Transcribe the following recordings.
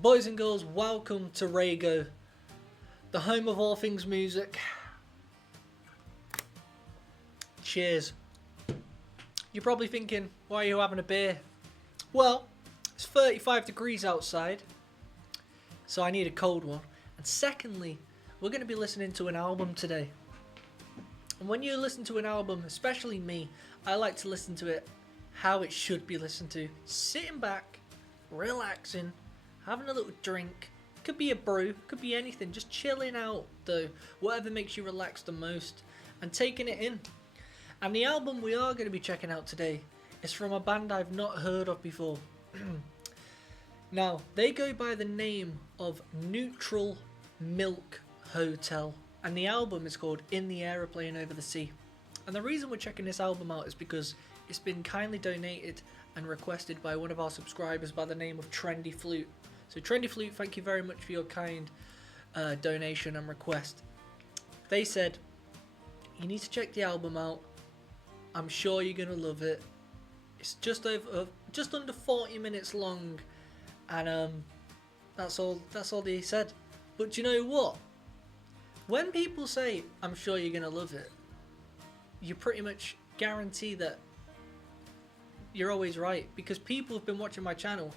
Boys and girls, welcome to Raygo, the home of all things music. Cheers. You're probably thinking, why are you having a beer? Well, it's 35 degrees outside, so I need a cold one. And secondly, we're going to be listening to an album today. And when you listen to an album, especially me, I like to listen to it how it should be listened to. Sitting back, relaxing, having a little drink. Could be a brew, could be anything. Just chilling out though. Whatever makes you relax the most. And taking it in. And the album we are going to be checking out today is from a band I've not heard of before. Now, they go by the name of Neutral Milk Hotel. And the album is called In the Aeroplane Over the Sea. And the reason we're checking this album out is because it's been kindly donated and requested by one of our subscribers by the name of Trendy Flute. So Trendy Flute, thank you very much for your kind donation and request. They said, you need to check the album out. I'm sure you're gonna love it. It's just under 40 minutes long, and that's all they said. But you know what? When people say, I'm sure you're gonna love it, you pretty much guarantee that you're always right, because people have been watching my channel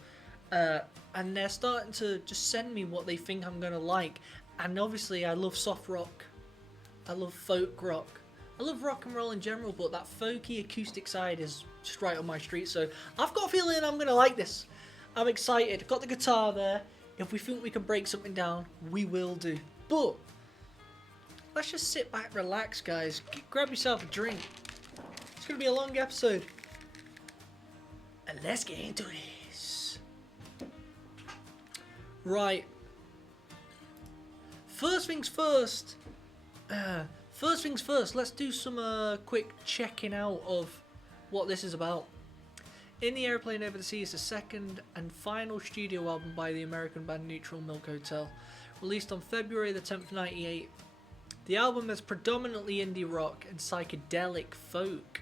and they're starting to just send me what they think I'm gonna like. And obviously I love soft rock, I love folk rock, I love rock and roll in general, but that folky acoustic side is just right on my street. So I've got a feeling I'm gonna like this. I'm excited. Got the guitar there. If we think we can break something down, we will do. But let's just sit back, relax, guys. Grab yourself a drink. It's gonna be a long episode. And let's get into this. Right. First things first. Let's do some quick checking out of what this is about. In the Aeroplane Over the Sea is the second and final studio album by the American band Neutral Milk Hotel, released on February the 10th, 1998. The album is predominantly indie rock and psychedelic folk,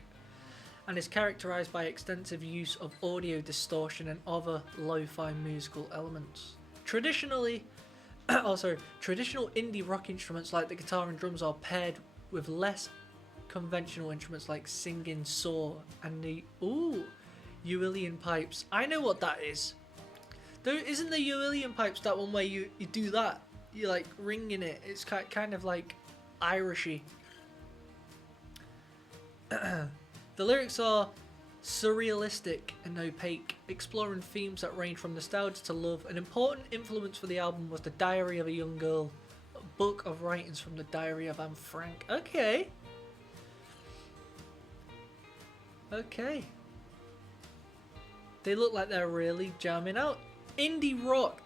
and is characterized by extensive use of audio distortion and other lo-fi musical elements. Traditional indie rock instruments like the guitar and drums are paired with less conventional instruments like singing saw and the Uilleann pipes. I know what that is. Isn't the Uilleann pipes that one where you do that? You like ringing it. It's kind of like Irishy. The lyrics are surrealistic and opaque, exploring themes that range from nostalgia to love. An important influence for the album was The Diary of a Young Girl, a book of writings from the Diary of Anne Frank. Okay. They look like they're really jamming out. Indie rock.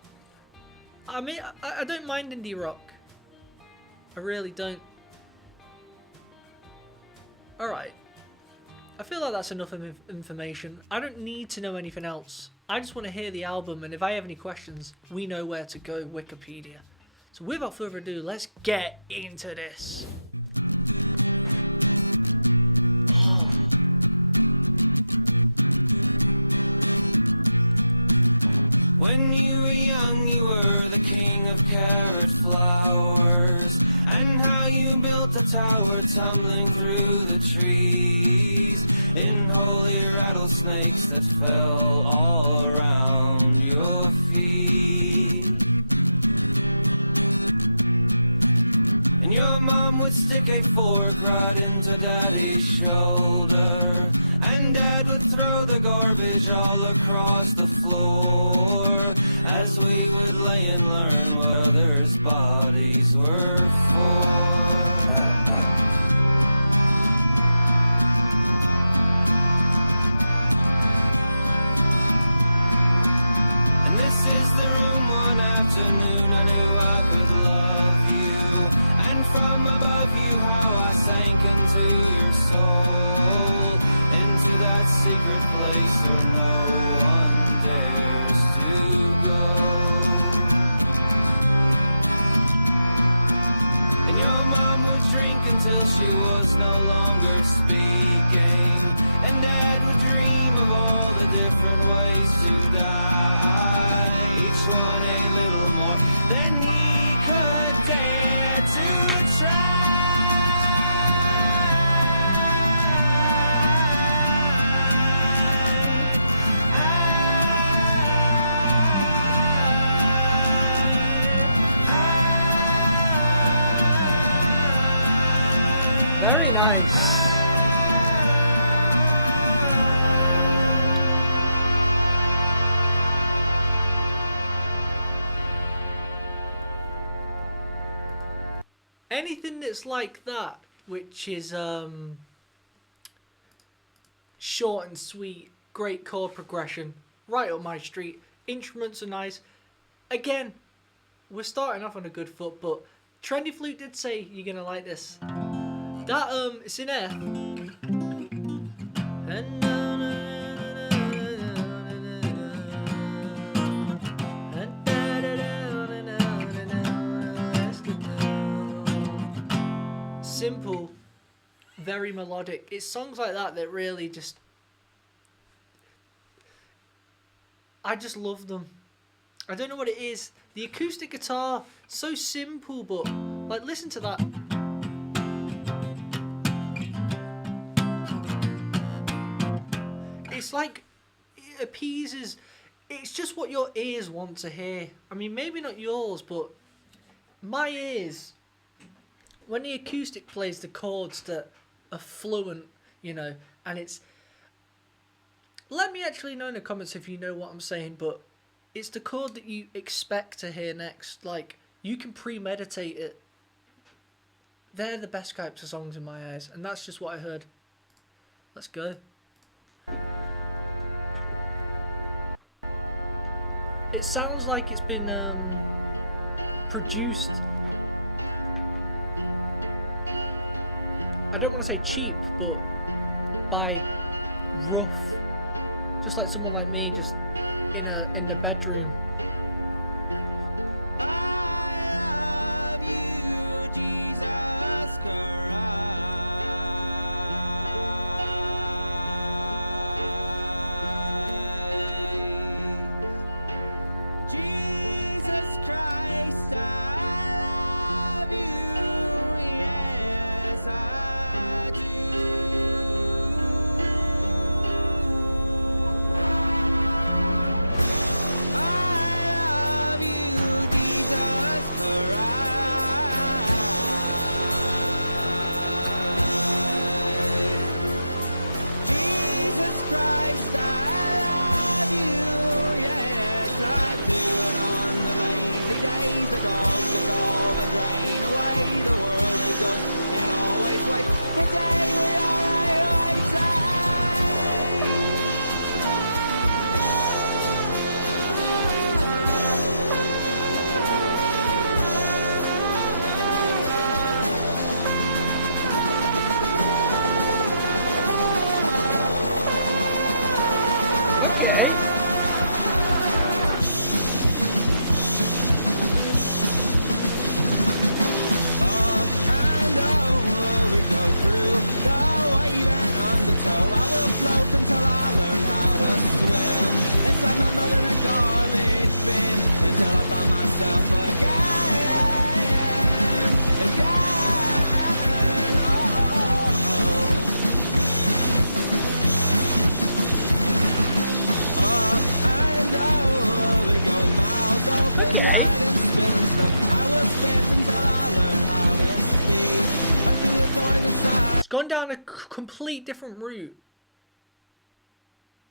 I mean, I don't mind indie rock. I really don't. Alright. I feel like that's enough information. I don't need to know anything else. I just want to hear the album, and if I have any questions, we know where to go, Wikipedia. So without further ado, let's get into this. When you were young, you were the king of carrot flowers, and how you built a tower tumbling through the trees, in holy rattlesnakes that fell all around your feet. And your mom would still Anything that's like that, which is short and sweet, great chord progression, right up my street. Instruments are nice. Again, we're starting off on a good foot, but Trendy Flute did say you're gonna like this. That it's in F. Simple, very melodic. It's songs like that that really just, I just love them. I don't know what it is. The acoustic guitar, so simple, but like listen to that. It's like it appeases. It's just what your ears want to hear. I mean, maybe not yours, but my ears, when the acoustic plays the chords that are fluent, you know, and it's... Let me actually know in the comments if you know what I'm saying, but it's the chord that you expect to hear next. Like, you can premeditate it. They're the best types of songs in my eyes, and that's just what I heard. Let's go. It sounds like it's been produced... I don't want to say cheap, but by rough, just like someone like me, just in the bedroom. I love you, Jesus Christ. Jesus Christ, I love you, yes, I do. I love you, Jesus Christ. Jesus Christ, I love you, yes, I do. And on the lazy days, the dogs dissolve and drain away. The world is ghost and always waits the day we are awaiting. Okay. Up and over we go through the wave and undertow. I will float until I learn how to swim inside my mother in a garbage bin until I find myself again, again. Oh, oh, oh, oh. Up and over we go with mouths open Okay. wide and spilling snow. I will spit until I learn how to speak. Through the door in the side. It's gone down a complete different route.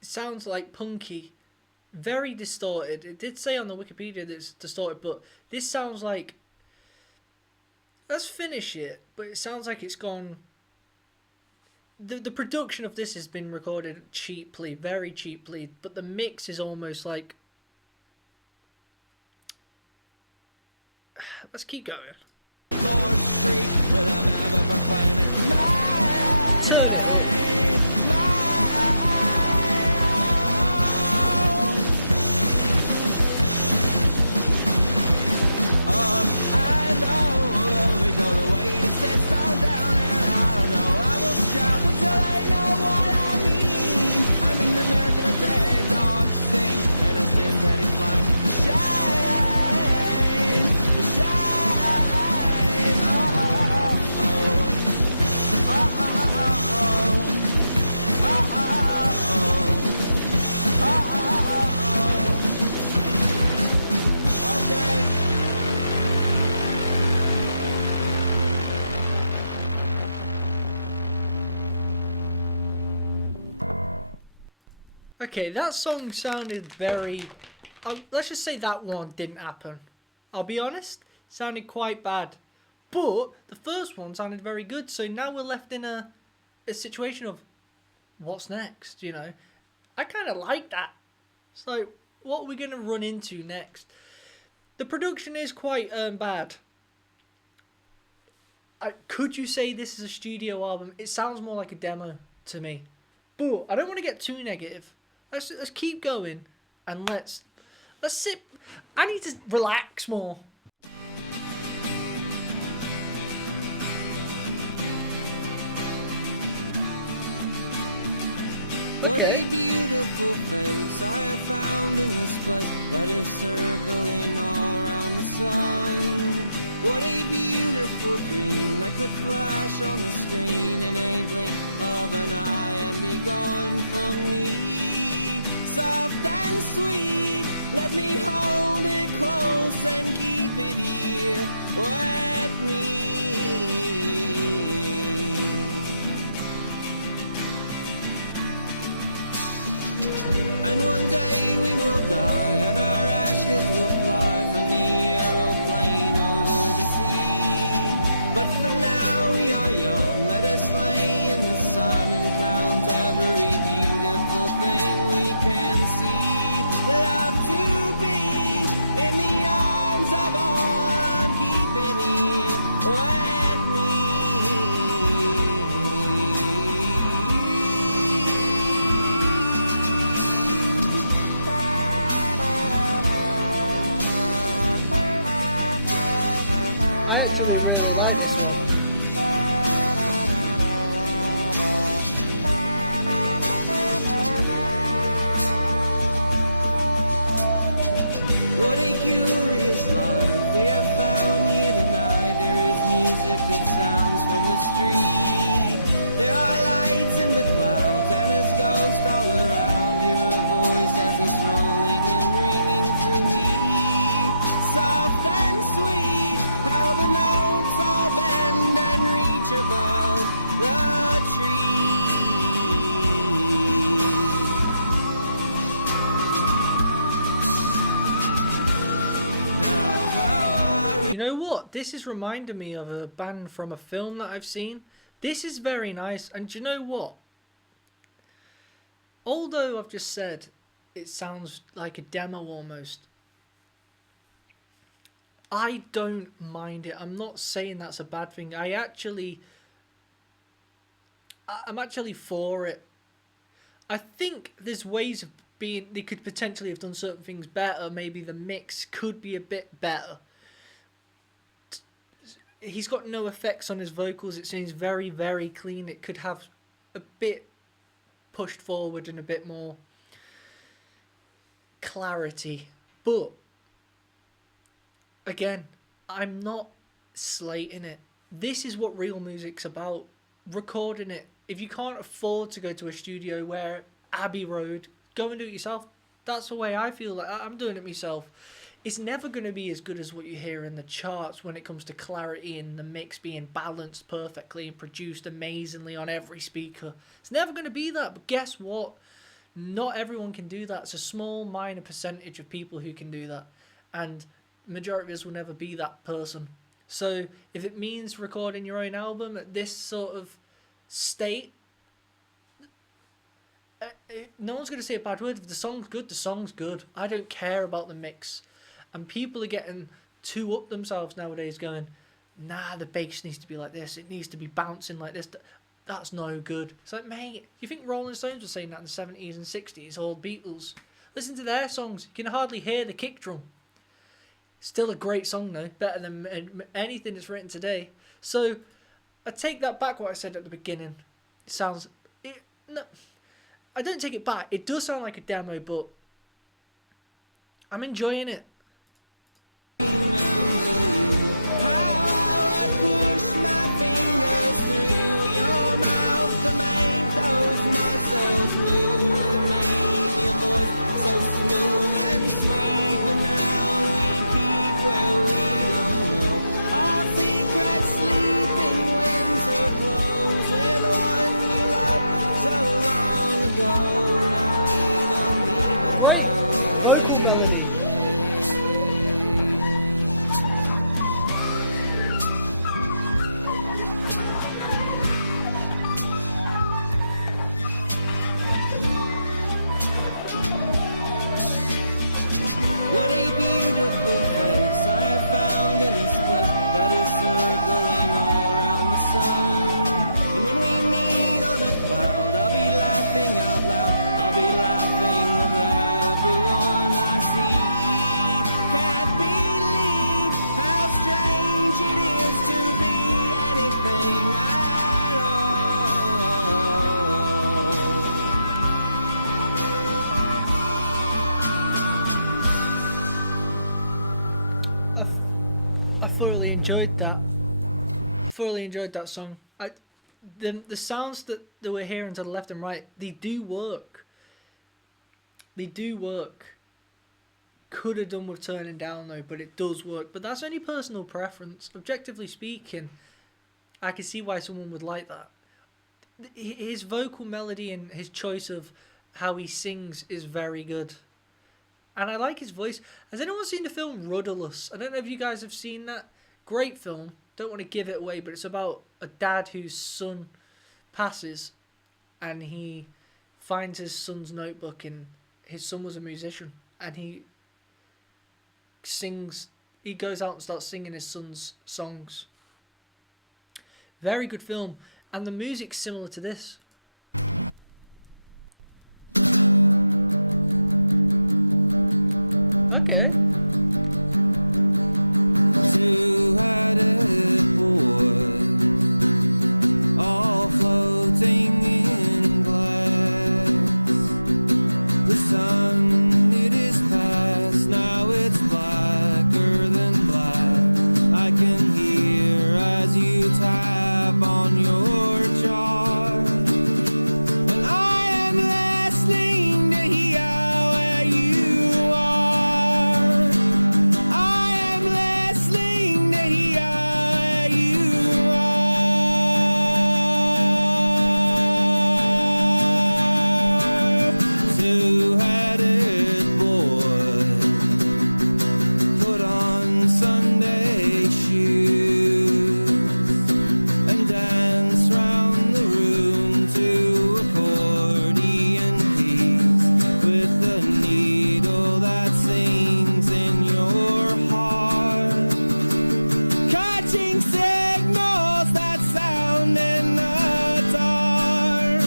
It sounds like punky. Very distorted. It did say on the Wikipedia that it's distorted, but this sounds like... Let's finish it, but it sounds like it's gone... The production of this has been recorded cheaply, very cheaply, but the mix is almost like... Let's keep going. Lord Street, but I'm ever proclaiming my, Turn it up and over we go. The weight is set down and I don't know. I will shout until they know what I mean. I mean the marriage of a dead dog sing and a synthetic flying shine, shine. Oh, oh, oh, oh, oh, oh, oh. Okay, that song sounded very... let's just say that one didn't happen. I'll be honest, sounded quite bad. But the first one sounded very good, so now we're left in a situation of what's next, you know? I kind of like that. So, what are we going to run into next? The production is quite bad. Could you say this is a studio album? It sounds more like a demo to me. But I don't want to get too negative. Let's keep going and let's sit. I need to relax more. What a beautiful face I have found in this place that is circling all around the sun. What a beautiful dream that could flash on the screen in a blink of an eye and be gone from me. Soft and sweet, let me hold it close and keep it here with me. And one day we will die and our ashes will fly from the aeroplane over the sea. But for now we are young, let us lay in the sun and count every beautiful thing we can see. Love to be in the arms of all I'm keeping here with me. I actually really like this one. What a curious life we have found here tonight. There is music that sounds from the street. There are lights in the clouds and there's ghosts all around. Hear a voice as it's rolling and ringing through me. Soft and sweet, how the notes all bend and reach above the tree. You know what? This is reminding me of a band from a film that I've seen. This is very nice. And do you know what? Although I've just said it sounds like a demo almost, I don't mind it. I'm not saying that's a bad thing. I'm actually for it. I think there's ways of being, they could potentially have done certain things better. Maybe the mix could be a bit better. He's got no effects on his vocals. It seems very, very clean. It could have a bit pushed forward and a bit more clarity. But, again, I'm not slating it. This is what real music's about. Recording it. If you can't afford to go to a studio where Abbey Road, go and do it yourself. That's the way I feel. Like I'm doing it myself. It's never going to be as good as what you hear in the charts when it comes to clarity and the mix being balanced perfectly and produced amazingly on every speaker. It's never going to be that. But guess what? Not everyone can do that. It's a small, minor percentage of people who can do that. And the majority of us will never be that person. So if it means recording your own album at this sort of state, no one's going to say a bad word. If the song's good, the song's good. I don't care about the mix. And people are getting too up themselves nowadays going, nah, the bass needs to be like this. It needs to be bouncing like this. That's no good. It's like, mate, you think Rolling Stones were saying that in the 70s and 60s, or Beatles? Listen to their songs. You can hardly hear the kick drum. Still a great song, though. Better than anything that's written today. So, I take that back what I said at the beginning. It sounds... no, I don't take it back. It does sound like a demo, but I'm enjoying it. Vocal melody. enjoyed that. Thoroughly enjoyed that song. The sounds that we're hearing to the left and right, they do work. They do work. Could have done with turning down though, but it does work. But that's only personal preference. Objectively speaking, I can see why someone would like that. His vocal melody and his choice of how he sings is very good. And I like his voice. Has anyone seen the film Rudderless? I don't know if you guys have seen that. Great film. Don't want to give it away, but it's about a dad whose son passes and he finds his son's notebook, and his son was a musician, and he goes out and starts singing his son's songs. Very good film, and the music's similar to this. Okay. Two-headed boy, all floating in glass. The sun, it is past, now it's blacker than black. I can hear as you tap on your jar, and I am listening to hear where you are. I am listening to hear where you are. Two-headed boy, put on Sunday shoes and dance round the room to accordion keys with the needle that sings in your heart, catching signals that sound in the dark,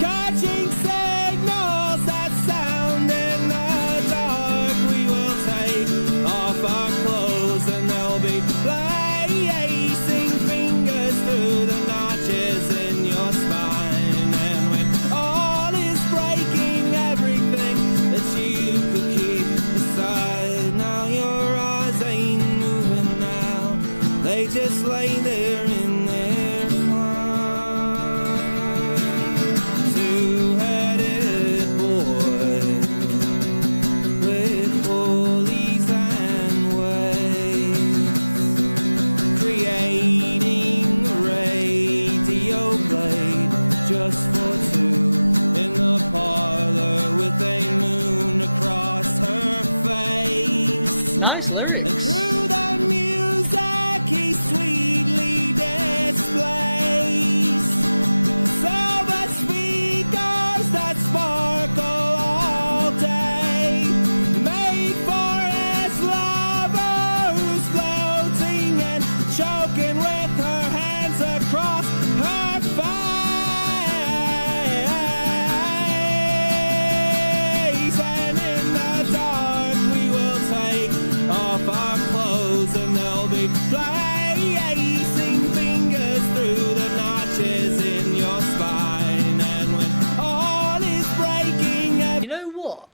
catching signals that sound in the dark. We will take off our clothes and they'll be placing fingers through the notches in your spine. And when all is breaking, everything that you could keep aside, now your eyes ain't moving now, they just lay there in their prime. Two-headed boy with pulleys and waves, creating a radio blade just for two in the parlor with a moon across her face. Nice And lyrics. through the music he sweetly displays silver speakers that sparkle all day, made for his lover who's floating and choking with her hands across her face. And in the dark we will take off our clothes and they'll be placing fingers through the notches in your spine. And when all is breaking, You know what?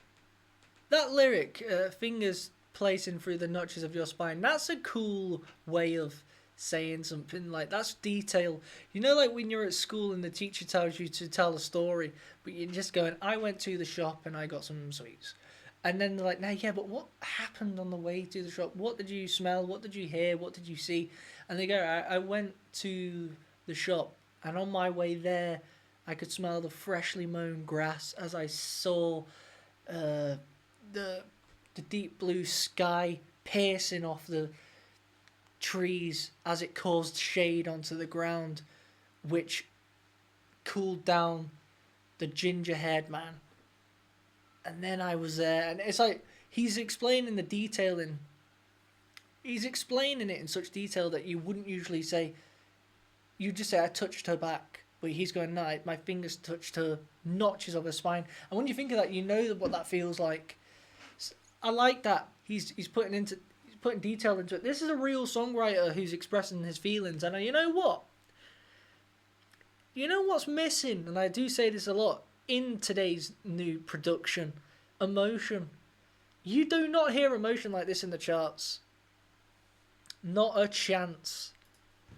That lyric, fingers placing through the notches of your spine, that's a cool way of saying something. Like, that's detail. You know, like when you're at school and the teacher tells you to tell a story, but you're just going, I went to the shop and I got some sweets. And then they're like, no, yeah, but what happened on the way to the shop? What did you smell? What did you hear? What did you see? And they go, I went to the shop, and on my way there, I could smell the freshly mown grass as I saw the deep blue sky piercing off the trees as it caused shade onto the ground, which cooled down the ginger-haired man. And then I was there, and it's like he's explaining the detailing. He's explaining it in such detail that you wouldn't usually say. You just say, I touched her back. But he's going, no, my fingers touched her notches of her spine. And when you think of that, you know what that feels like. I like that. He's putting detail into it. This is a real songwriter who's expressing his feelings. And you know what? You know what's missing? And I do say this a lot in today's new production. Emotion. You do not hear emotion like this in the charts. Not a chance.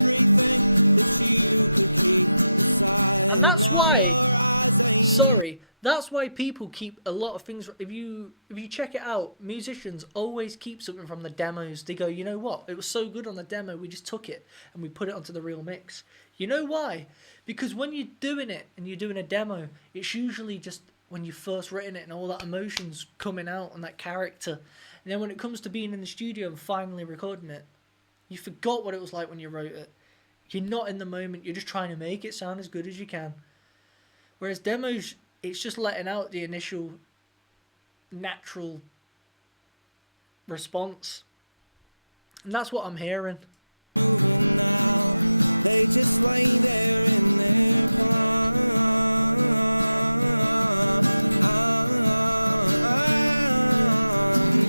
Everything that you could keep aside. And that's Now why, your eyes ain't sorry, that's why people keep a lot of things. If you check it out, musicians always keep something from the demos. They go, you know what? It was so good on the demo, we just took it and we put it onto the real mix. You know why? Because when you're doing it and you're doing a demo, it's usually just when you first written it and all that emotion's coming out and that character. And then when it comes to being in the studio and finally recording it, you forgot what it was like when you wrote it. You're not in the moment. You're just trying to make it sound as good as you can. Whereas demos, it's just letting out the initial natural response. And that's what I'm hearing. moving now. They just lay there in their prime.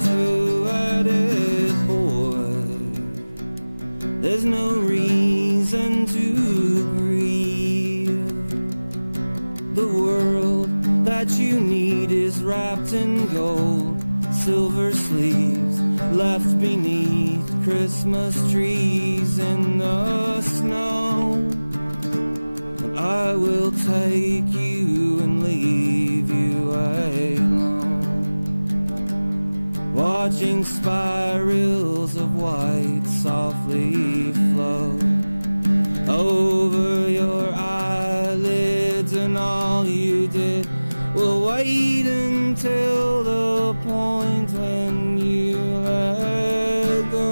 Two-headed boy. There's no reason to grieve. The world that you need is wrapped in gold, silver sleeves left beneath Christmas trees in the snow. And I will take you and leave you alone, watching spirals of white softly flow over your eyelids, and all you did will wait until the point when you let go.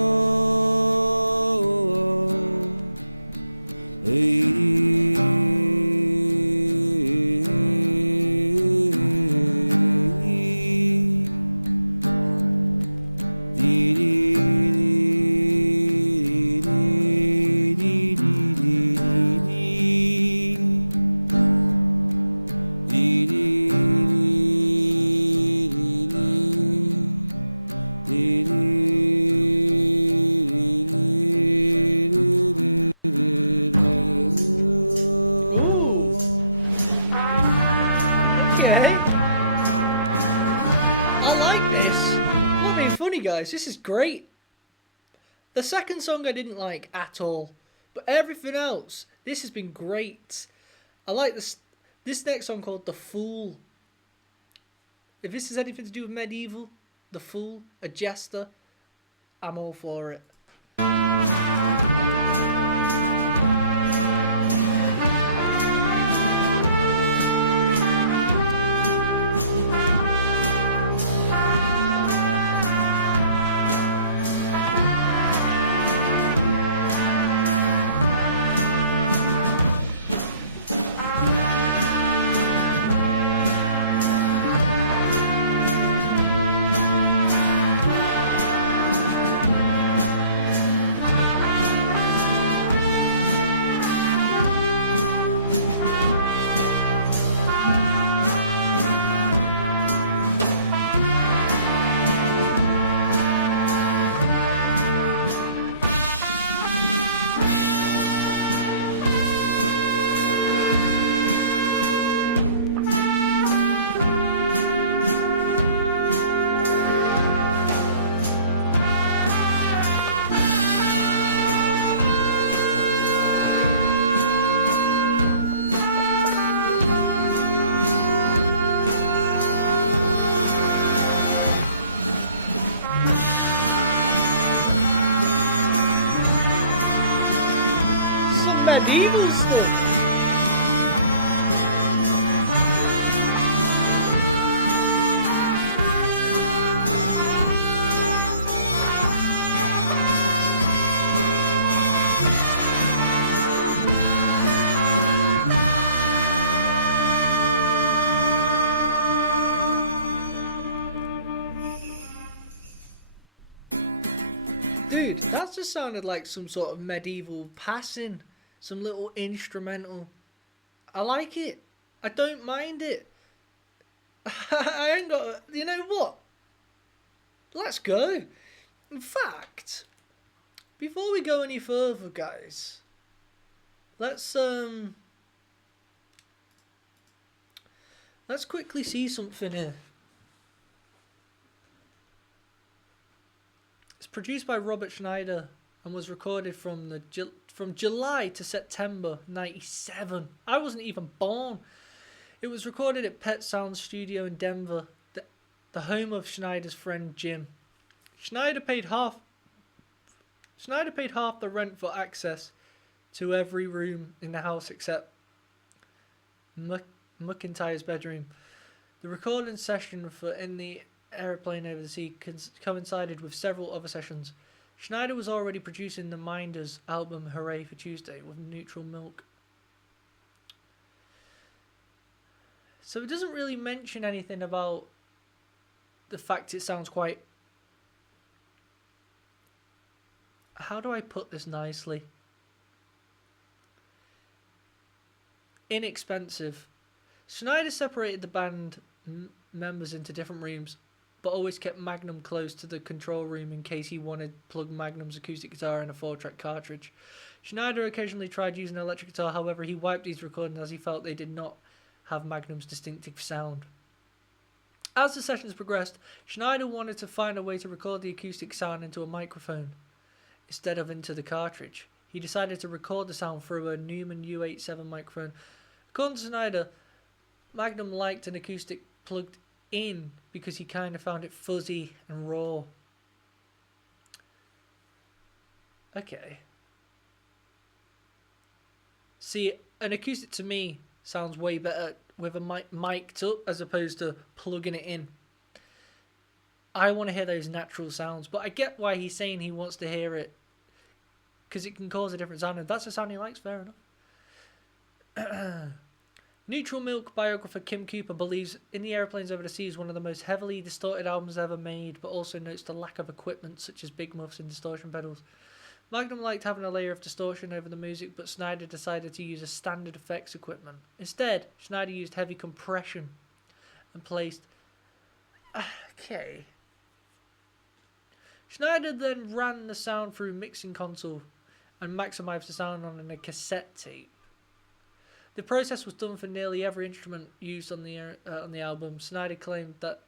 Guys, this is great. The second song I didn't like at all, but everything else, this has been great. I like this next song called The Fool. If this has anything to do with medieval, The Fool, a jester, I'm all for it. Medieval stuff. Dude, that just sounded like some sort of medieval passing. Some little instrumental. I like it. I don't mind it. I ain't got... You know what? Let's go. In fact, before we go any further, guys, let's quickly see something here. It's produced by Robert Schneider and was recorded from from July to September 97. I wasn't even born. It was recorded at Pet Sound Studio in Denver, the home of Schneider's friend Jim. Schneider paid half the rent for access to every room in the house except McIntyre's bedroom. The recording session for In the Aeroplane Over the Sea coincided with several other sessions. Schneider was already producing the Minders album Hooray for Tuesday with Neutral Milk. So it doesn't really mention anything about the fact it sounds quite... How do I put this nicely? Inexpensive. Schneider separated the band members into different rooms, but always kept Magnum close to the control room in case he wanted to plug Magnum's acoustic guitar in a 4-track cartridge. Schneider occasionally tried using an electric guitar, however he wiped these recordings as he felt they did not have Magnum's distinctive sound. As the sessions progressed, Schneider wanted to find a way to record the acoustic sound into a microphone instead of into the cartridge. He decided to record the sound through a Neumann U87 microphone. According to Schneider, Magnum liked an acoustic plugged in because he kind of found it fuzzy and raw. Okay. See, an acoustic to me sounds way better with a mic'd up as opposed to plugging it in. I want to hear those natural sounds, but I get why he's saying he wants to hear it because it can cause a different sound, and that's the sound he likes, fair enough. Neutral Milk biographer Kim Cooper believes In the Aeroplanes Over the Sea is one of the most heavily distorted albums ever made, but also notes the lack of equipment such as big muffs and distortion pedals. Magnum liked having a layer of distortion over the music, but Schneider decided to use a standard effects equipment. Instead, Schneider used heavy compression and placed... Okay. Schneider then ran the sound through mixing console and maximised the sound on a cassette tape. The process was done for nearly every instrument used on the album. Schneider claimed that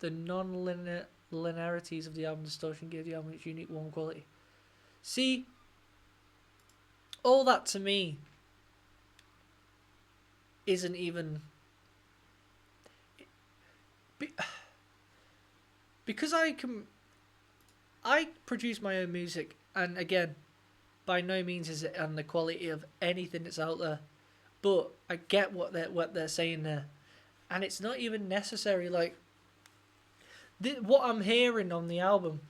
the non-linearities of the album distortion gave the album its unique warm quality. See, all that to me isn't even... Because I produce my own music, and again, by no means is it on the quality of anything that's out there, but I get what they're saying there, and it's not even necessary. Like, what I'm hearing on the album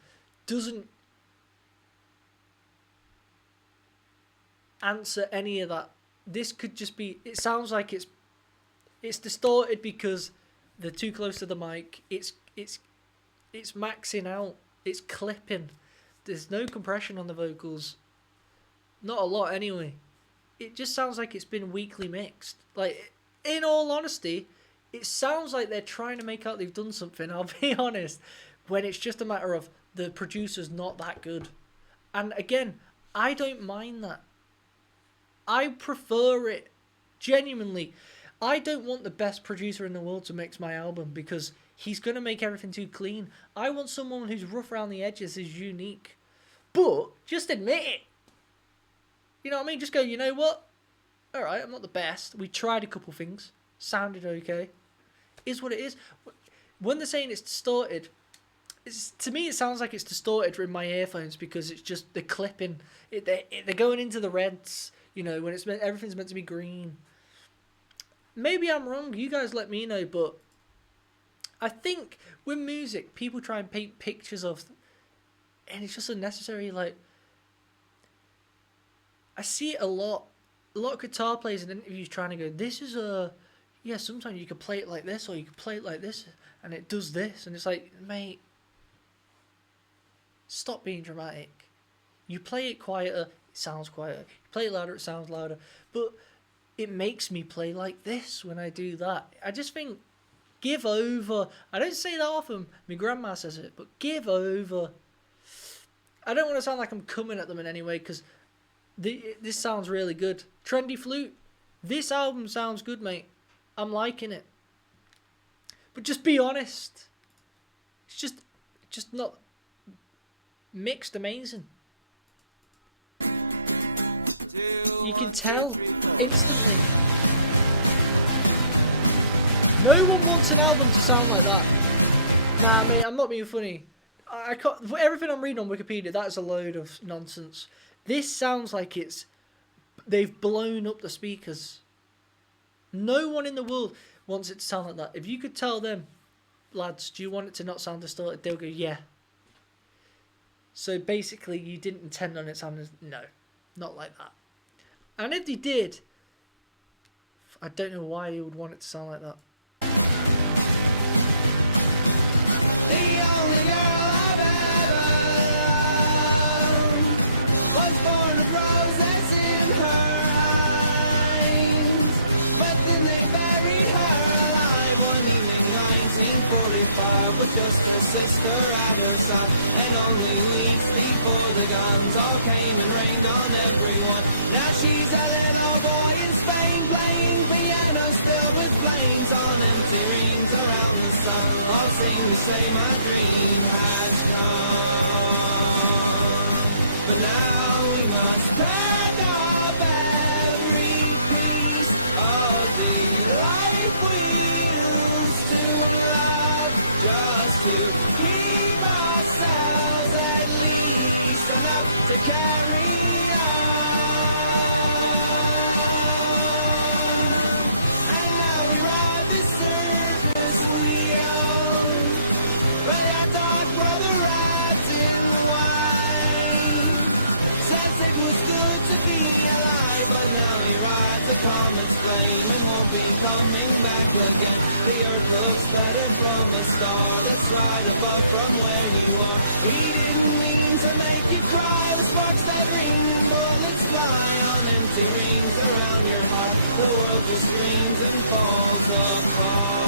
doesn't answer any of that. This could just be... It sounds like it's distorted because they're too close to the mic. It's maxing out. It's clipping. There's no compression on the vocals. Not a lot, anyway. It just sounds like it's been weakly mixed. Like, in all honesty, it sounds like they're trying to make out they've done something, I'll be honest, when it's just a matter of the producer's not that good. And again, I don't mind that. I prefer it. Genuinely. I don't want the best producer in the world to mix my album because he's going to make everything too clean. I want someone who's rough around the edges, is unique. But, just admit it. You know what I mean? Just go, you know what? Alright, I'm not the best. We tried a couple things. Sounded okay. Is what it is. When they're saying it's distorted, to me it sounds like it's distorted in my earphones because it's just the clipping. They're going into the reds, you know, when everything's meant to be green. Maybe I'm wrong. You guys let me know, but I think with music, people try and paint pictures of, and it's just unnecessary. Like, I see it a lot. A lot of guitar players in interviews trying to go, this is yeah, sometimes you could play it like this, or you could play it like this, and it does this. And it's like, mate, stop being dramatic. You play it quieter, it sounds quieter. You play it louder, it sounds louder. But it makes me play like this when I do that. I just think, give over. I don't say that often. My grandma says it, but give over. I don't want to sound like I'm coming at them in any way, because this sounds really good. Trendy Flute, this album sounds good, mate. I'm liking it. But just be honest. It's just not... mixed amazing. Two, You can one, tell two, three, four. instantly. No one wants an album to sound like that. Nah, mate, I'm not being funny. I can't, everything I'm reading on Wikipedia, that is a load of nonsense. This sounds like they've blown up the speakers. No one in the world wants it to sound like that. If you could tell them, lads, do you want it to not sound distorted? They'll go, yeah. So basically, you didn't intend on it sounding, no, not like that. And if they did, I don't know why you would want it to sound like that. The only girl I've ever loved was born of roses in her eyes. But then they buried her alive one evening, 1945, with just her sister out inside. And only weeks before the guns all came and rained on everyone. Now she's a little boy in Spain, playing pianos filled with flames on empty rings around the sun. All sing to say my dream has come. Now we must pack up every piece of the life we used to have, just to keep ourselves at least enough to carry and now we ride this circus wheel, where our dark brother rides in white. Says it was good to be alive, but now he rides a comet's flame and won't be coming back again. The earth looks better from the start. It's right above from where you are. He didn't mean to make you cry. The sparks that ring and bullets fly on empty rings around your heart. The world just screams and falls apart.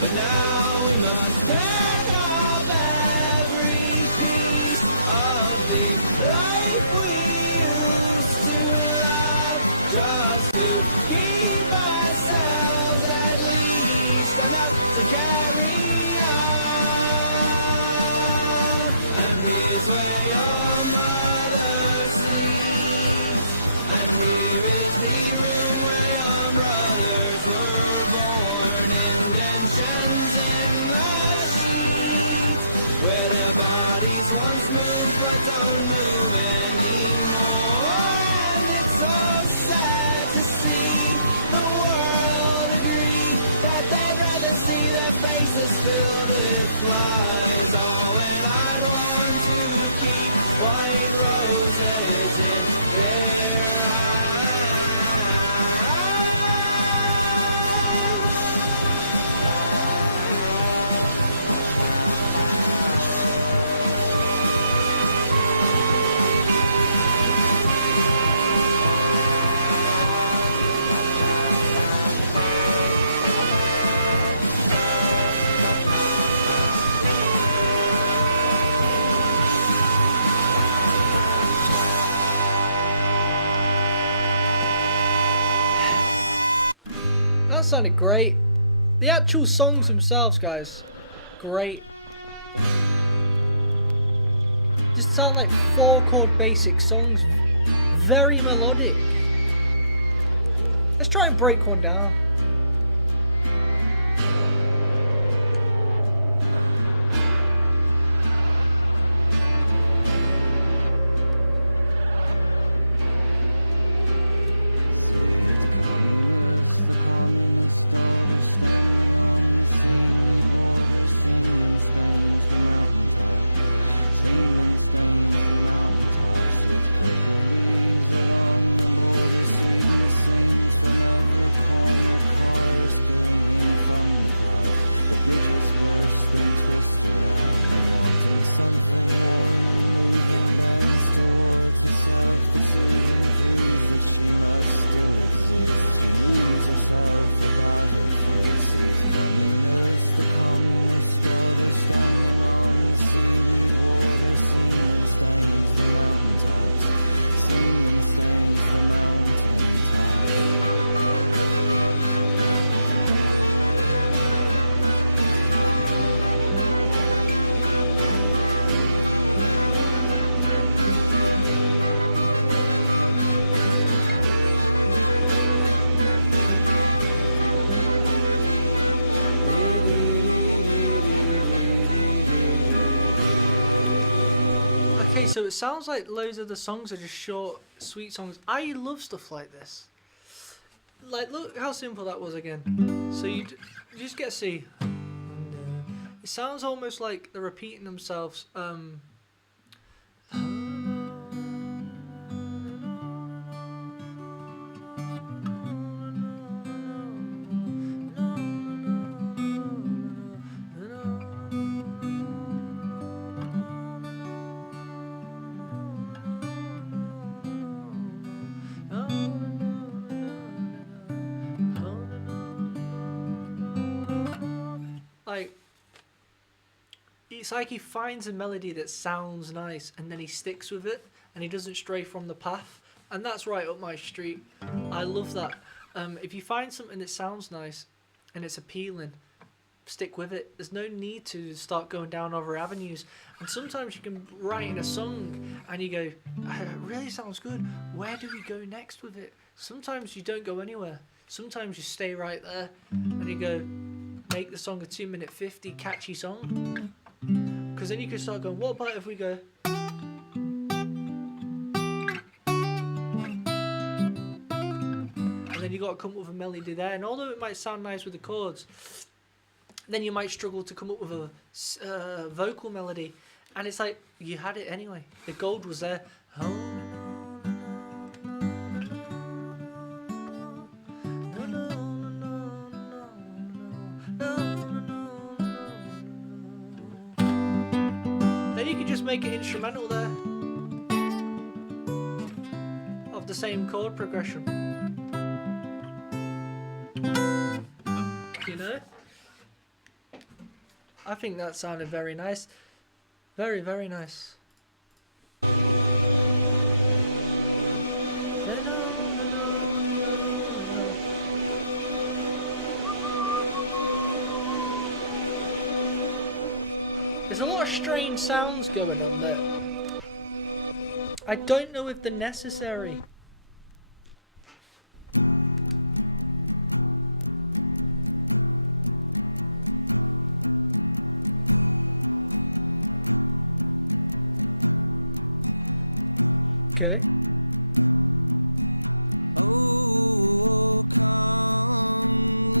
But now we must pack up every piece of the life we used to have, just to keep ourselves at least enough to carry on. And here's where your mother sleeps, and we will be where your brothers were born, inventions in machines, where their bodies once moved but don't move anymore. And it's so sad to see the world agree that they'd rather see their faces filled with flies. Oh, and I want to keep white roses in their That sounded great. The actual songs themselves, guys, great. Just sound like 4-chord basic songs, very melodic. Let's try and break one down. Sweet communist, the communist daughter, standing on the seaweed water. Semen stains the mountaintop. Semen stains the mountaintops with cocoa leaves along the border. Sweetness swings from every corner. Cars screaming from the crowd. The bridges burst and twist around, and wanting something warm and moving bends towards herself. The soothing proves that she must still exist. She moves herself about her feet. Sweet communist, the communist daughter, standing on the seaweed water. Semen stains the mountaintops. Semen stains the mountaintops. sounds like loads of the songs are just short, sweet songs. I love stuff like this. Like, look how simple that was again. So you just get to see. It sounds almost like they're repeating themselves. Like, it's like he finds a melody that sounds nice and then he sticks with it and he doesn't stray from the path, and that's right up my street. I love that. If you find something that sounds nice and it's appealing, stick with it. There's no need to start going down other avenues. And sometimes you can write in a song and you go, it really sounds good, where do we go next with it? Sometimes you don't go anywhere. Sometimes you stay right there and you go, make the song a 2-minute 50 catchy song. Because then you can start going, what about if we go... And then you got to come up with a melody there. And although it might sound nice with the chords, then you might struggle to come up with a vocal melody. And it's like, you had it anyway. The gold was there. Then you can just make it instrumental there. Of the same chord progression. You know? I think that sounded very nice. Very, very nice. There's a lot of strange sounds going on there. I don't know if they're necessary. Okay. Oh, calmly,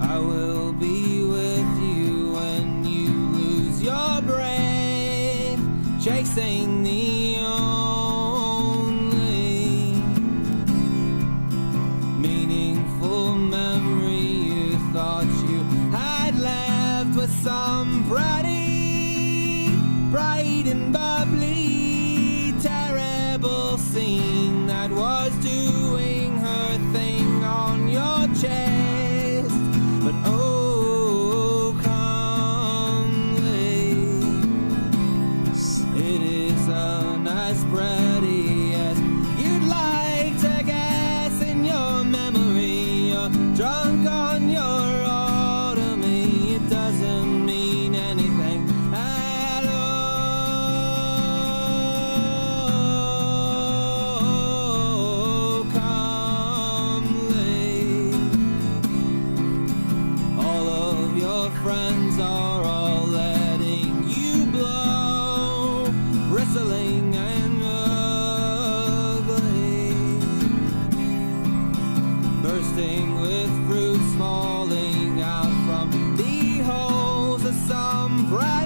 I will be with you when you lose your breath, chasing the only meaningful memory you thought you had left with some bright and bubbly, terrible scene that was doing her thing on your chest. But oh, calmly, it isn't as pretty as you'd like to guess in your memory. You're drunk on your autonomy. It doesn't mean anything at all. Calmly, all of your friends are all letting you blow, bristling and ugly, bursting with fruits falling out from the holes of some bright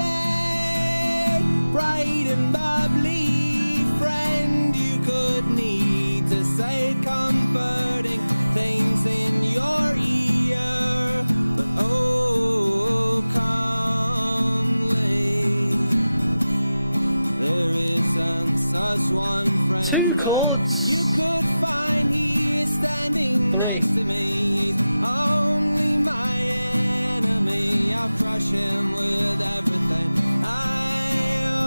and bubbly friend you could need to say comforting things in your ear. But oh, calmly, there isn't such one friend. Two that chords. you could find. He is standing next to me. He's only my enemy. I'll crush him with everything I own.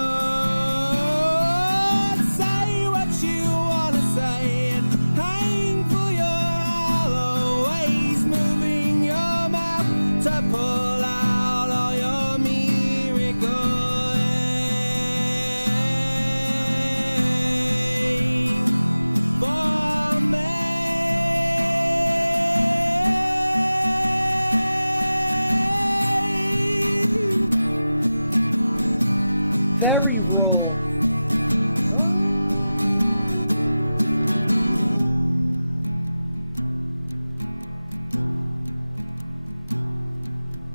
Say what you wanna say and hang for your hollow ways, moving your mouth to pull out all your miracles. For me,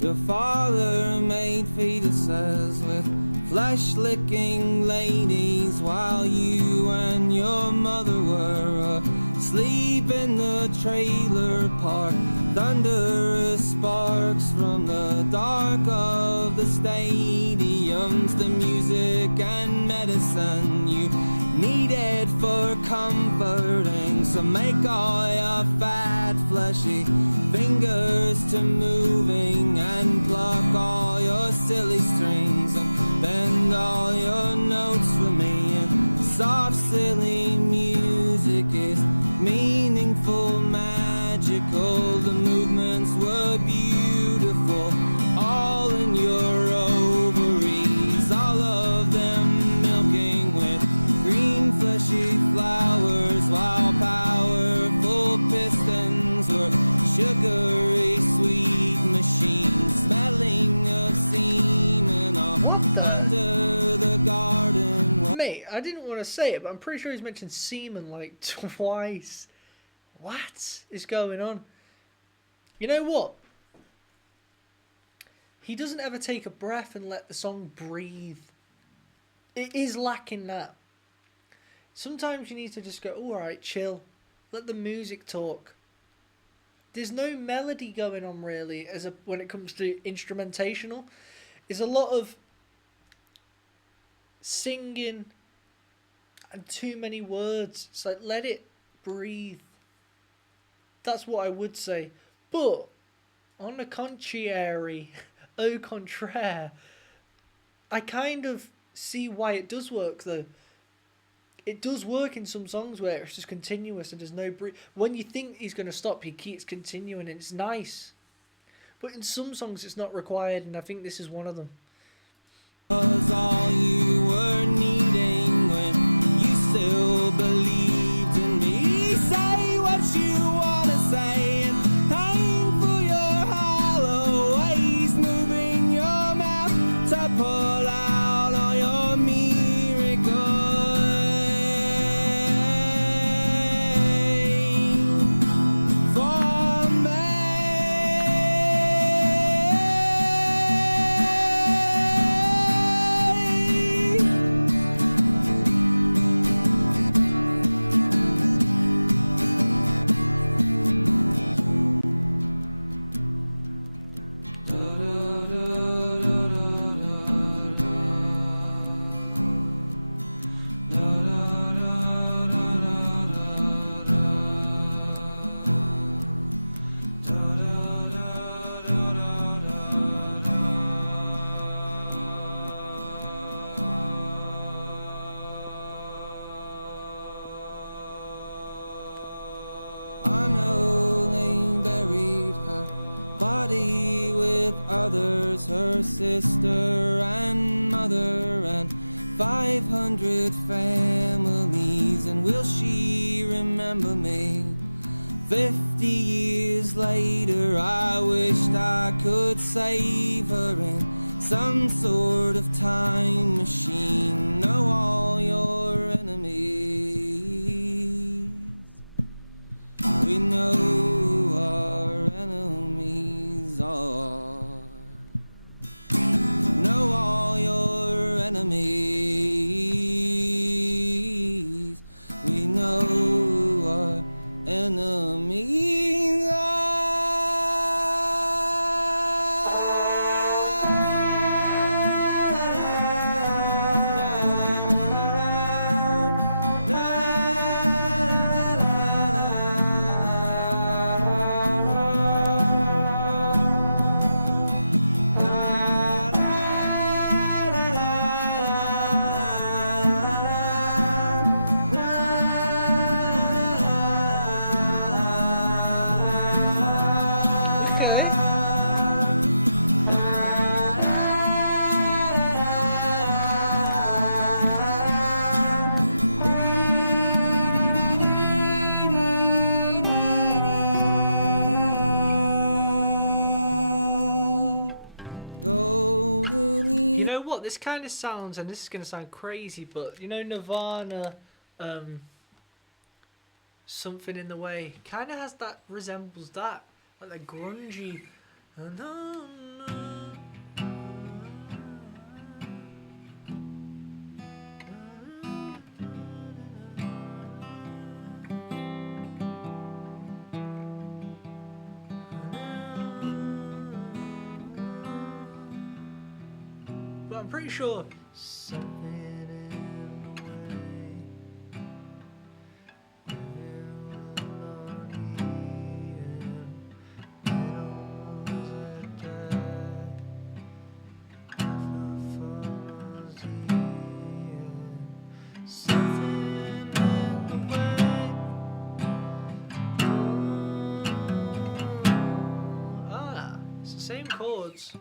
Your father made fetuses with flesh-licking ladies while you and your mother were asleep in the trailer park. Thunderous sparks from the dark of the stadiums, the music and medicine you needed for comforting. So make all your fat, fleshy fingers to moving and pluck all your silly strings and bend all your notes for me. And soft, silly music is meaningful, magical. The movements were beautiful, all in your ovaries, all of them milking with green fleshy flowers, while powerful pistons were sugary sweet machines, smelling of semen all under the garden. Mate, I didn't want to say it, but I'm pretty sure he's mentioned semen like twice. What is going on? You know what? He doesn't ever take a breath and let the song breathe. It is lacking that. Sometimes you need to just go, alright, chill. Let the music talk. There's no melody going on really when it comes to instrumentational. There's a lot of singing and too many words. It's like, let it breathe. That's what I would say. But on the contrary, au contraire, I kind of see why it does work though. It does work in some songs where it's just continuous and there's no breathe. When you think he's going to stop, he keeps continuing and it's nice. But in some songs it's not required, and I think this is one of them. Was all you were needing when you still believed in me. Say what you want to say and hang for your hollow ways, moving your mouth to pull out all your miracles. For me. I know they buried her body with others, her sister and mother and 500 families. And will she remember me? 50 years later, I wished I could save her in some sort of time machine. Know all your enemies. We know our enemies are. Know all your enemies. We know our enemies This kind of sounds, and this is going to sound crazy, but you know Nirvana, Something in the Way, kind of has that, resembles that, like the grungy But I'm pretty sure something in the it's the same chords.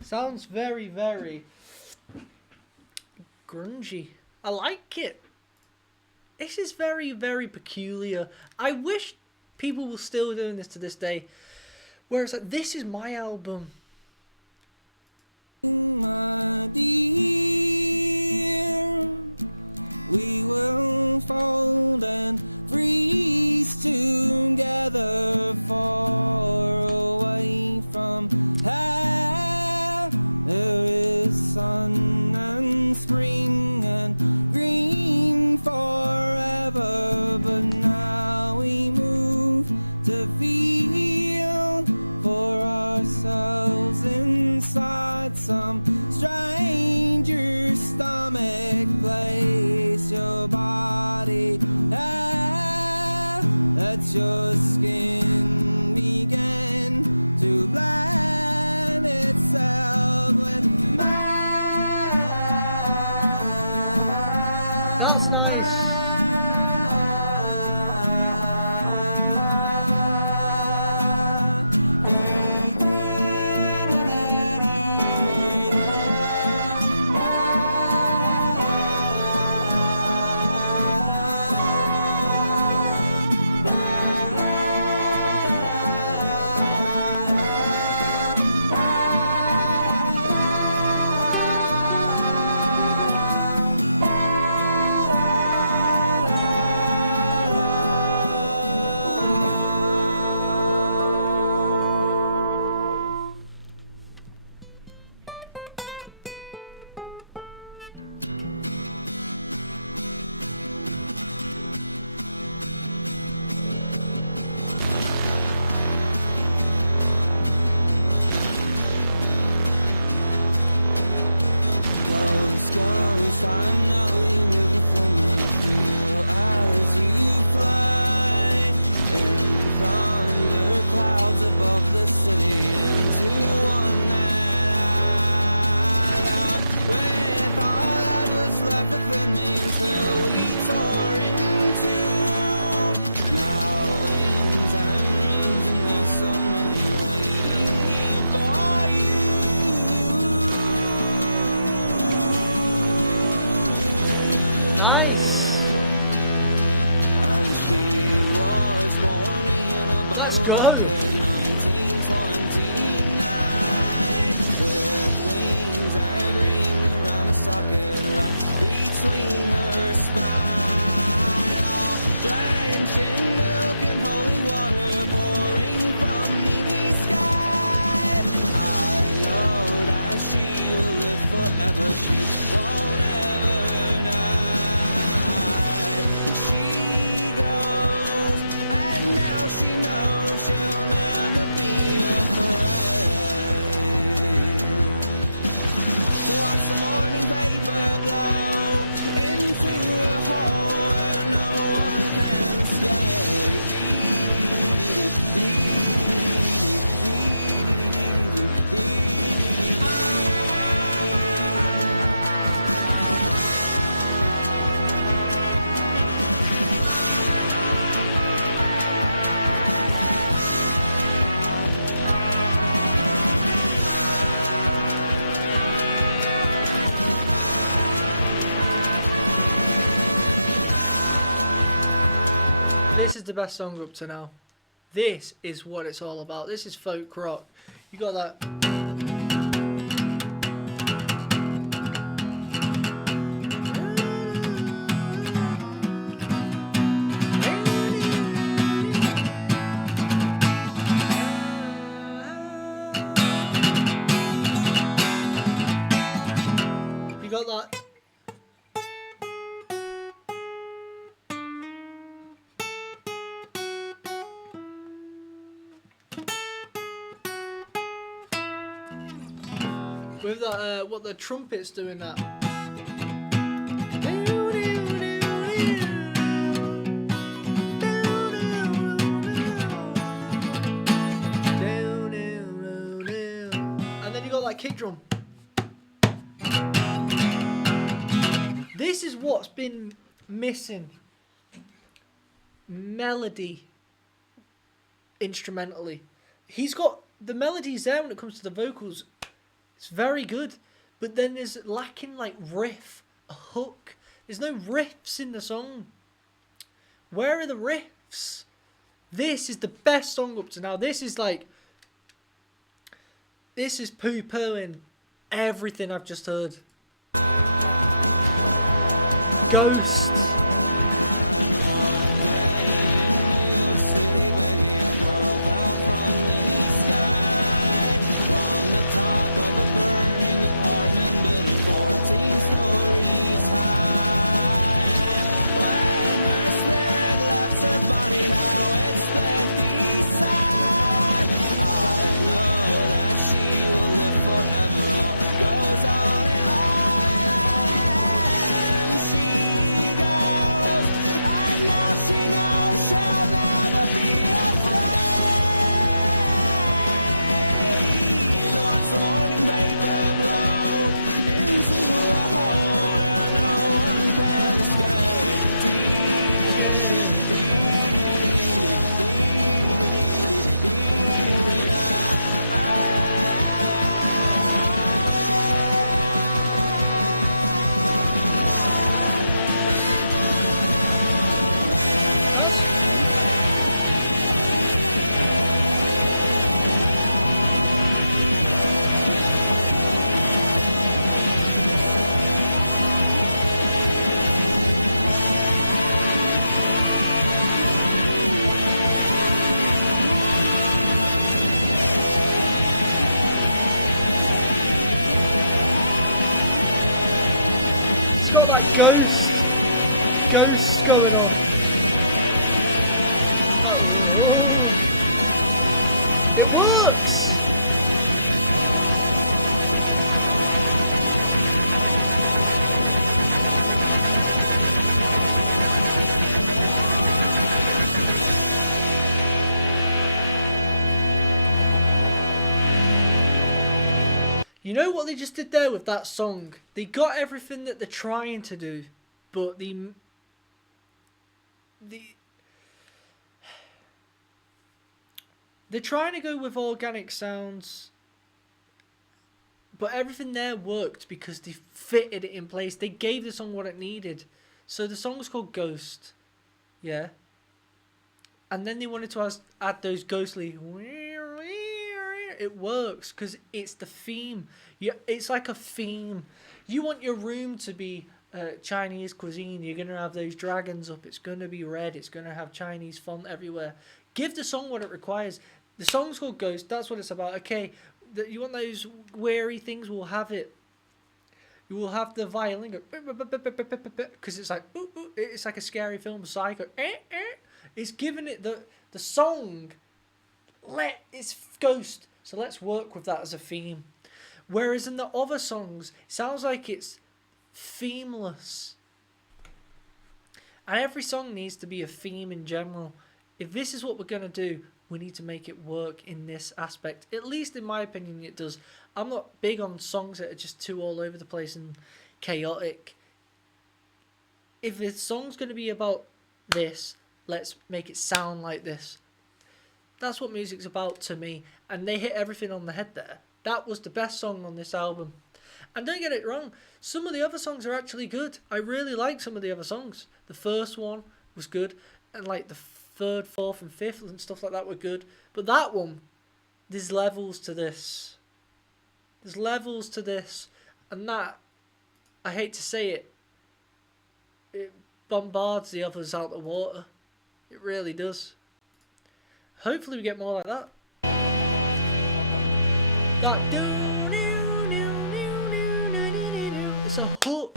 Sounds very, very grungy. I like it. This is very, very peculiar. I wish people were still doing this to this day. Where it's like, this is my album. My dear, we will fold and freeze together far away from here. There is sun and spring and green forever, but now we move to feel for ourselves inside some stranger's stomach. Place your body there, let your skin begin to blend itself with mine. That's nice. Ghost, I know you live within me. Feel as you fly in thunder clouds above the city into one that I loved with all that was left within me until we tore into now wings and rings, and there's so many waiting here for you. Nice. And she was born in a Let's bottle go. rocket, 1929, with wings that ring around a socket right between her spine, all drenched in milk and holy water pouring from the sky. I know that she will live forever. She won't ever die. She goes, and now she knows she'll never be afraid. So watch the morning vapor blow into a hole where no one can escape. This is the best song up to now. This is what it's all about. This is folk rock. You got that. with that, what the trumpet's doing that. And then you got that kick drum. This is what's been missing. Melody. Instrumentally. He's got the melodies there when it comes to the vocals. It's very good. But then there's lacking like riff, a hook. There's no riffs in the song. Where are the riffs? This is the best song up to now. This is like... This is poo-pooing everything I've just heard. Ghost. Ghosts going on. Ooh. It works! You know what they just did there with that song? They got everything that they're trying to do, but they're trying to go with organic sounds, but everything there worked because they fitted it in place. They gave the song what it needed. So the song's called Ghost, yeah. And then they wanted to add those ghostly. It works because it's the theme. Yeah, it's like a theme. You want your room to be Chinese cuisine. You're gonna have those dragons up. It's gonna be red. It's gonna have Chinese font everywhere. Give the song what it requires. The song's called Ghost. That's what it's about. Okay, you want those weary things? We'll have it. You will have the violin go because it's like it's like a scary film. Psycho. It's giving it the song. It's Ghost. So let's work with that as a theme. Whereas in the other songs, it sounds like it's themeless. And every song needs to be a theme in general. If this is what we're going to do, we need to make it work in this aspect. At least in my opinion, it does. I'm not big on songs that are just too all over the place and chaotic. If the song's going to be about this, let's make it sound like this. That's what music's about to me. And they hit everything on the head there. That was the best song on this album. And don't get it wrong, some of the other songs are actually good. I really like some of the other songs. The first one was good. And like the third, fourth and fifth and stuff like that were good. But that one, there's levels to this. There's levels to this. And that, I hate to say it, it bombards the others out the water. It really does. Hopefully we get more like that. It's a hook.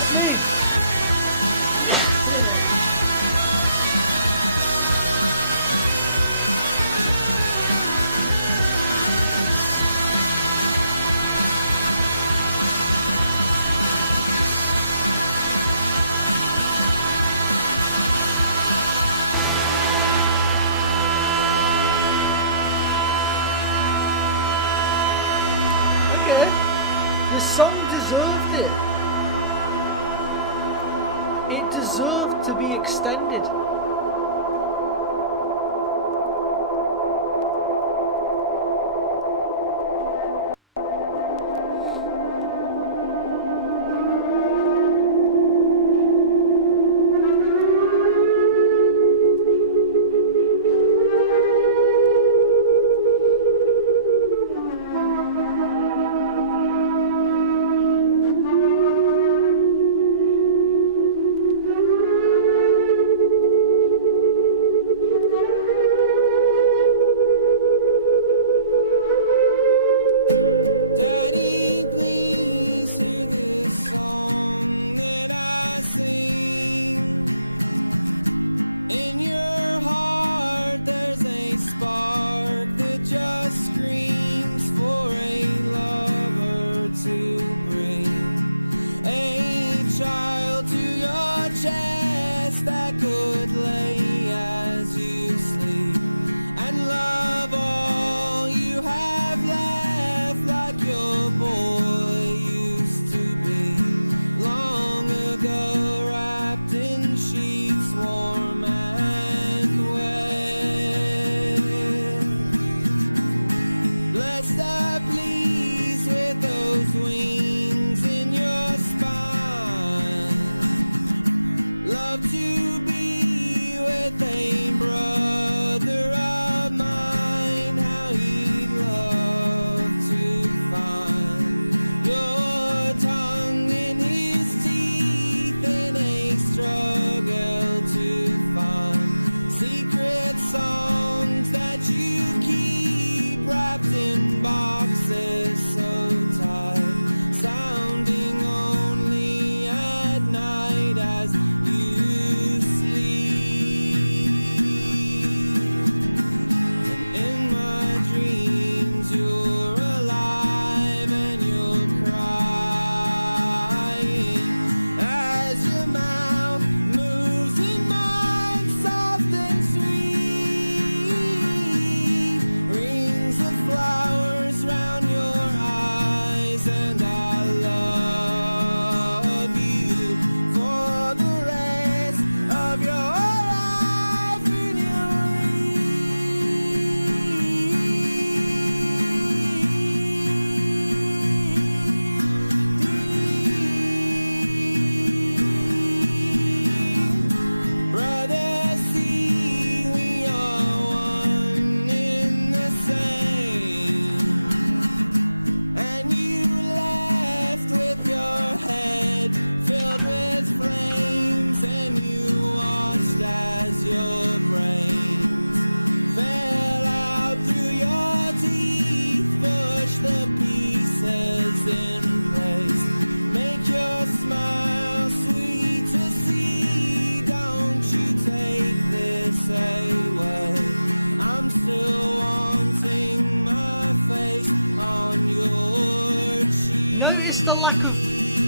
see. The song deserved it. It deserved to be extended.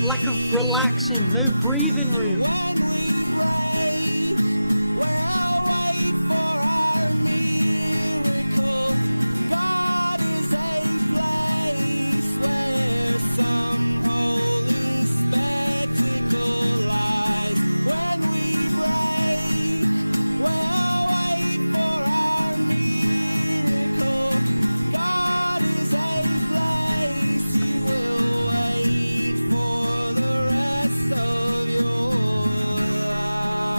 lack of relaxing, no breathing. And when we break, we'll wait for our miracle. God is a place where some holy spectacle lies. When we break, we'll wait for our miracle. God is a place you will wait for the rest of your life.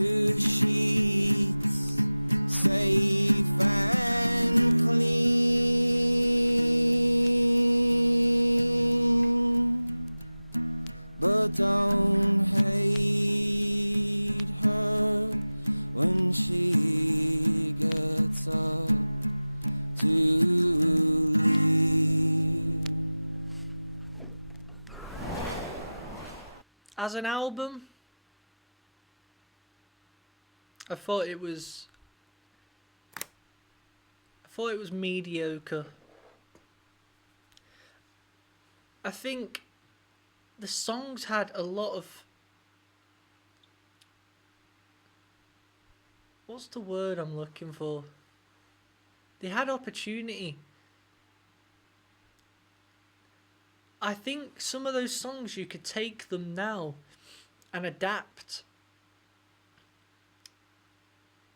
to sheets safe and clean. But don't hate her when she gets up to leave. As an album, I thought it was mediocre. I think the songs had a lot of, what's the word I'm looking for? They had opportunity. I think some of those songs you could take them now and adapt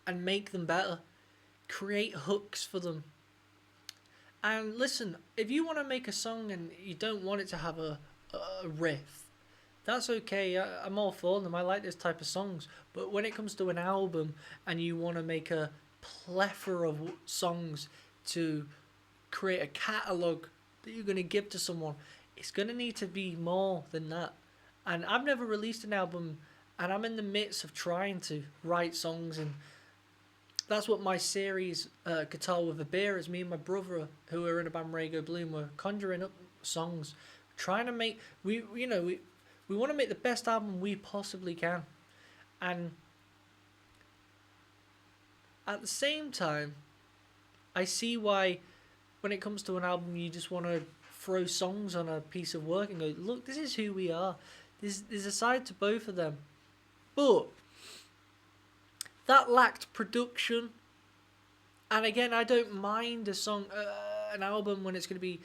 and make them better. Create hooks for them. And listen, if you want to make a song and you don't want it to have a riff, that's okay. I'm all for them. I like this type of songs. But when it comes to an album and you want to make a plethora of songs to create a catalogue that you're going to give to someone, it's going to need to be more than that. And I've never released an album, and I'm in the midst of trying to write songs, and that's what my series, Guitar with a Beer, is. Me and my brother, who are in a band, Raygo Bloom, we're conjuring up songs, trying to make, we want to make the best album we possibly can. And at the same time, I see why when it comes to an album, you just want to throw songs on a piece of work and go, look, this is who we are. There's a side to both of them. But that lacked production. And again, I don't mind a song, an album when it's going to be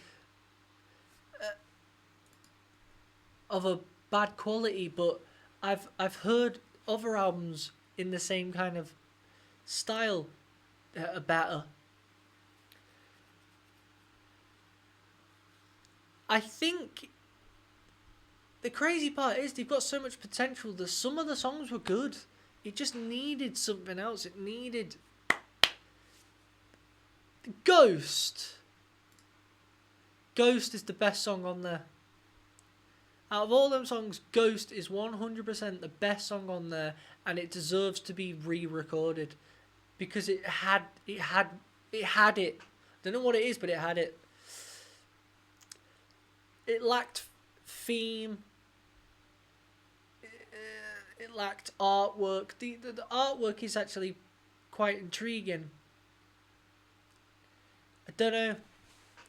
of a bad quality, but I've heard other albums in the same kind of style that are better. I think the crazy part is they've got so much potential that some of the songs were good. It just needed something else. It needed Ghost. Ghost is the best song on there. Out of all them songs, Ghost is 100% the best song on there, and it deserves to be re-recorded because it had it. Don't know what it is, but it had it. It lacked theme. It lacked artwork. The artwork is actually quite intriguing. I don't know.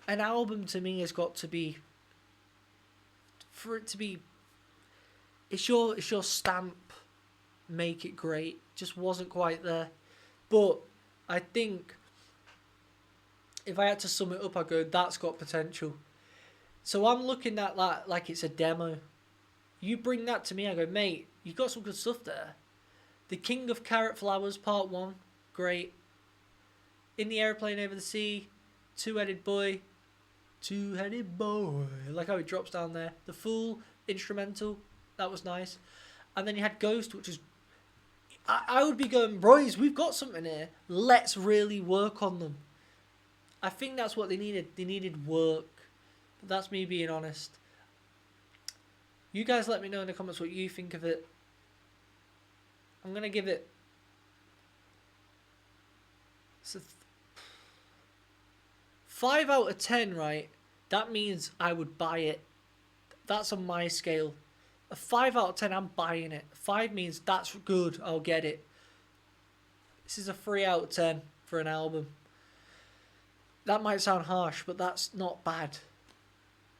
An album to me has got to be, for it to be, it's your stamp. Make it great. Just wasn't quite there. But I think if I had to sum it up, I'd go, that's got potential. So I'm looking at that like it's a demo. You bring that to me, I go, mate, you got some good stuff there. The King of Carrot Flowers, Part 1, great. In the Aeroplane Over the Sea, Two-Headed Boy. Like how it drops down there. The Fool, instrumental, that was nice. And then you had Ghost, which is, I would be going, boys, we've got something here. Let's really work on them. I think that's what they needed. They needed work. But that's me being honest. You guys let me know in the comments what you think of it. I'm going to give it... It's a 5 out of 10, right? That means I would buy it. That's on my scale. A 5 out of 10, I'm buying it. 5 means that's good, I'll get it. This is a 3 out of 10 for an album. That might sound harsh, but that's not bad.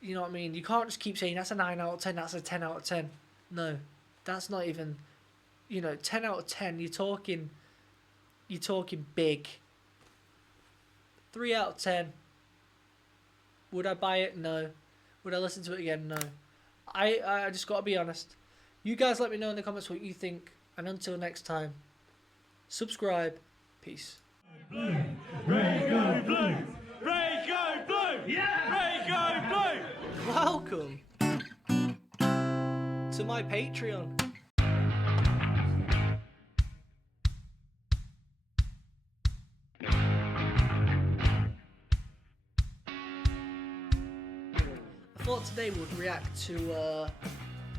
You know what I mean? You can't just keep saying that's a 9 out of 10, that's a 10 out of 10. No, that's not even, 10 out of 10, you're talking big. 3 out of 10. Would I buy it? No. Would I listen to it again? No. I just got to be honest. You guys let me know in the comments what you think. And until next time, subscribe. Peace. Blue. Raygo Blue. Raygo Blue. Yeah. Raygo Blue. Welcome to my Patreon. thought today we'd react to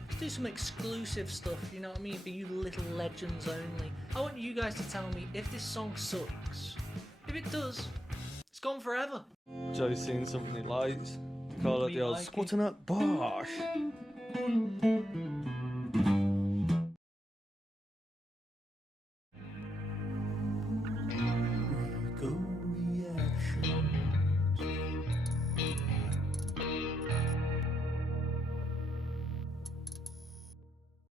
let's do some exclusive stuff, you know what I mean, for you little legends only. I want you guys to tell me if this song sucks. If it does, it's gone forever. Joe's seen something he likes. Call it Me the old like it. squatting up bosh.